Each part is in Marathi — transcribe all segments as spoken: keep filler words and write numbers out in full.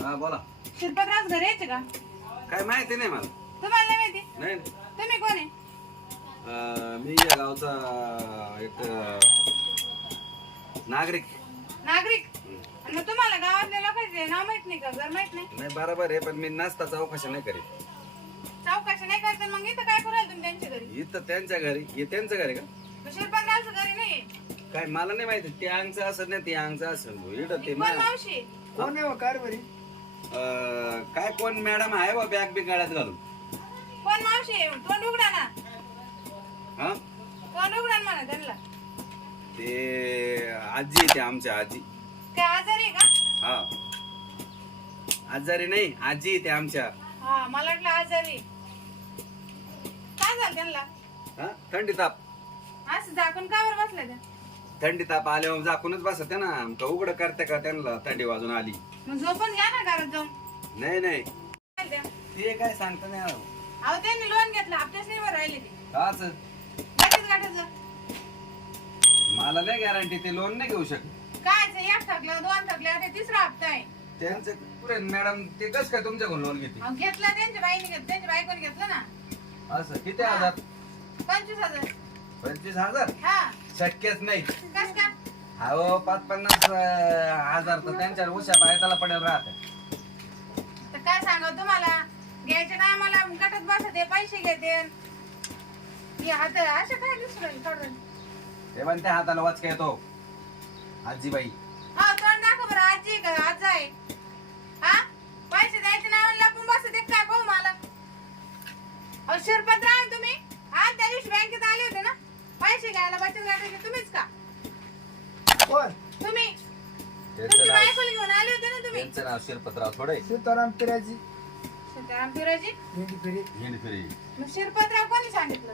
हा बोला. शिल्पकराज घरी यायचे का? काय माहिती नाही मला. तुम्हाला नाही माहिती? नाही. तुम्ही कोण आहे? अं, मी या गावचा एक अं, नागरिक. नागरिक. आणि मग तुम्हाला गावातल्या लोकांचे नाव माहित नाही का? घर माहित नाही? नाही बरोबर आहे, पण मी नाश्ता चौकशी नाही करीत. चौकशी नाही करत मग इथं काय करायला तुम्ही त्यांच्या घरी? इथं त्यांच्या घरी हे त्यांचं घरी का? मग शिल्पकराजचं घरी नाही? काय मला नाही माहिती. ते अंगचं असं नाही, ते अंगचं असं इथं ते कोण मा- मावशी? कोण आहे कार बरी? अं, काय कोण मॅडम आहे बा बॅग बी गाड्यात घालून. कोण मावशी? तोंड उघडा ना. हा तोंड उघडा ना म्हणा त्यांना. ते आजी आहे, ते आमच्या आजी. काय आजारी आहे का? हा आजारी नाही, आजी आहे ते आमच्या. हा मला वाटलं आजारी. काय झालं त्यांना? हा थंडी ताप. असं झाकून का बरं बसल्या त्या? थंडी ताप आल्यावर झाकूनच बसते ना. का उघड करते का त्यांना थंडी वाजून आली? मग झोपून घ्या ना घरात जाऊन. नाही नाही काय त्या? ते काय सांगता नाही आलं. अहो त्यांनी लोन घेतलं हप्त्याच नाही वर राहिले ते. काच लगेच गाठायचं. मला नाही गॅरंटी, ते लोन नाही घेऊ शकत. काय एक थकलं दोन थकले आता तिसरा हप्ता आहे. त्यांचं पुढे मॅडम ते कसं काय तुमच्याकडून लोन घेते? अहो, घेतलं त्यांच्या बाईने घेतलं त्यांच्या बायकोने घेतलं ना. असं किती हजार? पंचवीस हजार. पंचवीस हजार हा शक्यच नाही. कस का? हो पाच पन्नास अं, हजार तर त्यांच्या उशा बायकाला पडेल राहत. तर काय सांगा तुम्हाला घ्यायचे ना आम्हाला गटत बसते पैसे घेते. हे हात अशा काय दिसू थोडं. ते म्हणते हाताला वाचका येतो आजीबाई. हा तोंड दाखव बरं. आजी आहे का? आज आहे. हा पैसे द्यायचे ना लपून बसते काय भाऊ मला. अहो शिरपतराव आहे तुम्ही? आज त्या दिवशी बँकेत आले होते ना पैसे घ्यायला बचत गटाचे तुम्हीच का? कोण? तुम्ही त्यांचं तुमची नाव बायकोला घेऊन आले होते ना तुम्ही? त्यांचं नाव शिरपतराव थोडे. सीताराम पिराजी सीताराम पिराजी. भेंडी फिरी. हिंड फिरी. मग शिरपतराव कोणी सांगितलं?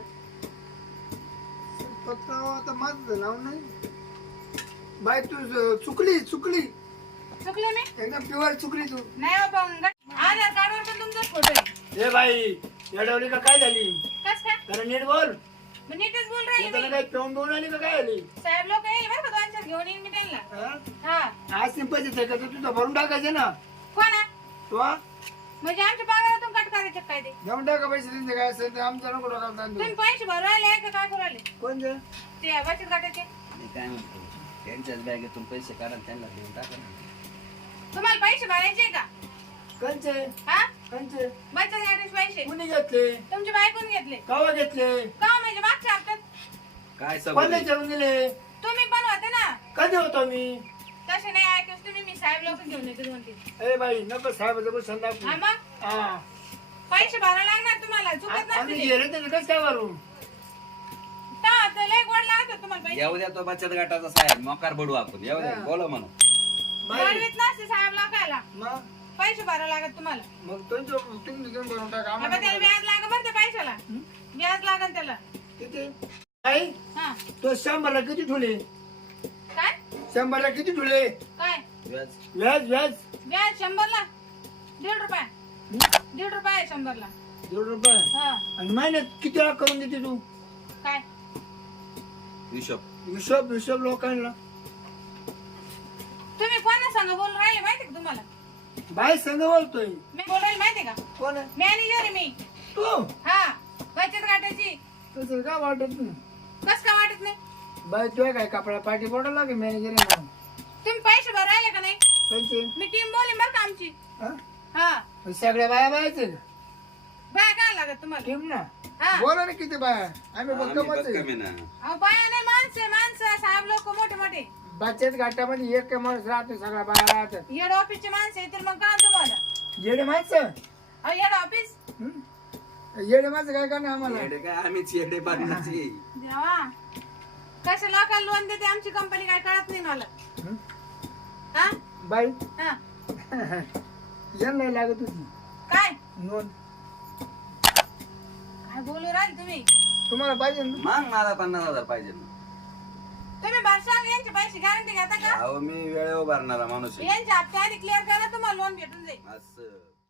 पत्ता आता माझं नाव नाही. बाई तू ज- चुकली चुकली चुकले मी? एकदम प्युअर चुकली तू. नाही बाबा आधार कार्डवर पण तुमचाच फोटो आहे. ए बाई येडवली का काय झाली? कस काय? जरा नीट बोल. मग नीटच बोल राहिले येताना मी. काय पिऊन बिऊन आली का काय आली? साहेब लोक येईल बरं का दोन चार घेऊन येईन मी त्यांना. हा? हा आज पैसे आहे का तू तुझं भरून टाकायचे ना. कोण आहे? तू हा? म्हणजे आमच्या पगारातून कट करायचे काय ते? देऊन टाका पैसे त्यांचे काय असेल ते आमचा नको टाकायला तुम्ही तांदूळ. पैसे भरू राहिले का काय करू राहिले? कोण ते? ते बचत गटाचे. मी काय म्हणतो, त्यांच्याच बॅगेतून पैसे काढा आणि त्यांना देऊन टाका ना. तुम्हाला पैसे भरायचे का? कंचे हा कंचे बचत गटाचे पैसे कुणी घेतले? तुमच्या बायकोने घेतले कवा घेतले? का? म्हणजे मागच्या हप्त्यात काय कोणते समज जेवण दिले? तुम्ही पण होते ना. कधी होतो मी? तसे नाही ऐकूस तुम्ही. मी साहेब लोक घेऊन येते दोन तीन. ए बाई नको साहेबाचं बसून दाखवू. हा मग हा पैसे भरायला लागणार तुम्हाला. चुकत आम्ही नसते. गेले त्याचं कसं काय वरून? लय गोड लागत होते तुम्हाला पैसे. येऊ द्या तो बचत गटाचा साहेब मोकार बडू आपण. येऊ द्या हा. बोला म्हणून. बाई भरवीत नसते साहेब लोकायला. मग पैसे भरायला लागत तुम्हाला. मग तुमचं तुम्ही घेऊन भरून टाका आता आम्हाला त्याला नको. व्याज लागत बरं त्या पैशाला. व्याज लागन त्याला. किती? आई हा तो शंभरला किती ठुले? काय शंभरला किती ठुले? काय व्याज व्याज व्याज व्याज शंभरला दीड रुपये. दीड रुपये आहे शंभरला. दोन रुपये. हा आणि महिन्यात किती वेळा करून देते तू? काय हिशोब हिशोब हिशोब लोकांना. तुम्ही कोणा संग बोलून राहिले माहिती का तुम्हाला? बाई संग बोलतोय. मी बोल राहिले माहिती का? कोण आहे? मॅनेजर आहे मी. तू हा बचत गटाची. तसं का वाटत नाही? कस का वाटत नाही? बाई तुझ्या काय कपडा पाठी पडला लागे मॅनेजर आहे म्हणून. तुम्ही पैसे भरायले का नाही? कोणते? मी टीम बोलीन बरं का आमची. हा? हा सगळ्या बाया बायाचे बाय काय लागत तुम्हाला? टीम ना. हा बोला ना किती बाया. आम्ही आम्ही बघतो बघ कमी ना. अहो बाया नाही माणसं माणसं साहेब लोक मोठे मोठे. बचत घाटामध्ये एक माणूस राहतो सगळ्या बाया राहतात. येड ऑफिसचे माणसं आहे तर मग काय तुम्हाला? येडे माणसं. अहो येड ऑफिस. हं? येडे माणसं काय करणार आम्हाला? येडे काय आम्हीच येडे बांधण्याची. देवा कसं लोकांना लोन देते आमची कंपनी काय कळत नाही मला. हं? हा बाई हा यांना लागत होती काय नोंद. काय बोलू राहिले तुम्ही? तुम्हाला पाहिजे ना? मग मला पन्नास हजार पाहिजे ना. तुम्ही भरसाल यांचे पैसे गॅरंटी घेता का? अहो मी वेळेवर भरणारा माणूस आहे. यांच्या हप्ते आधी क्लिअर करा तुम्हाला लोन भेटून जाईल. असं